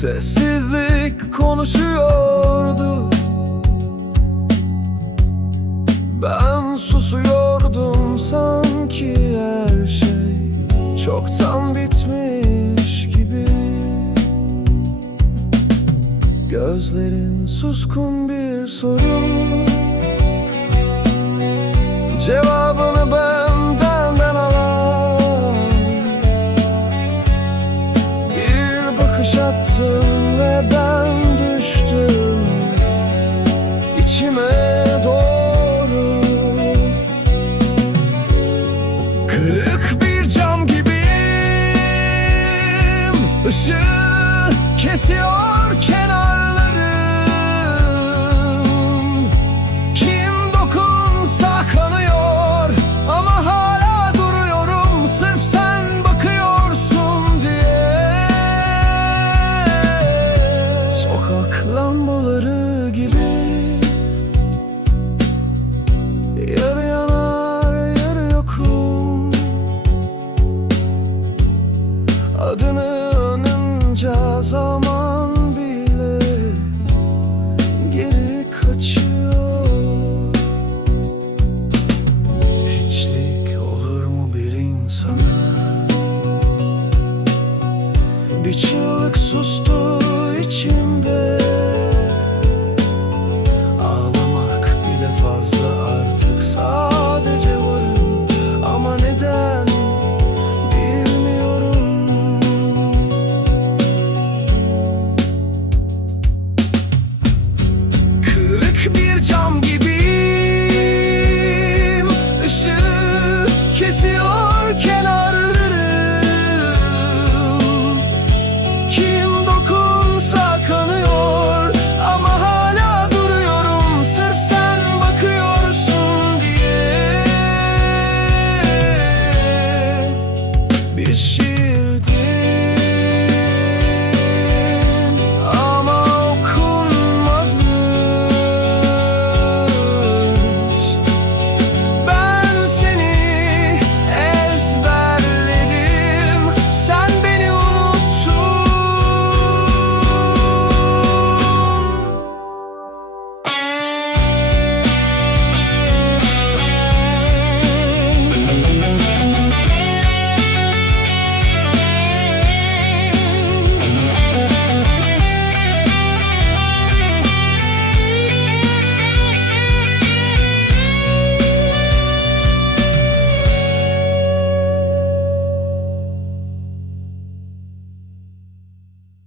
Sessizlik konuşuyordu. Ben susuyordum sanki her şey Çoktan bitmiş gibi. Gözlerin suskun bir soru. Cevap Bir bakış attın ve ben düştüm içime doğru. Kırık bir cam gibiyim Işığı kesiyor Adını anınca zaman bir cam gibi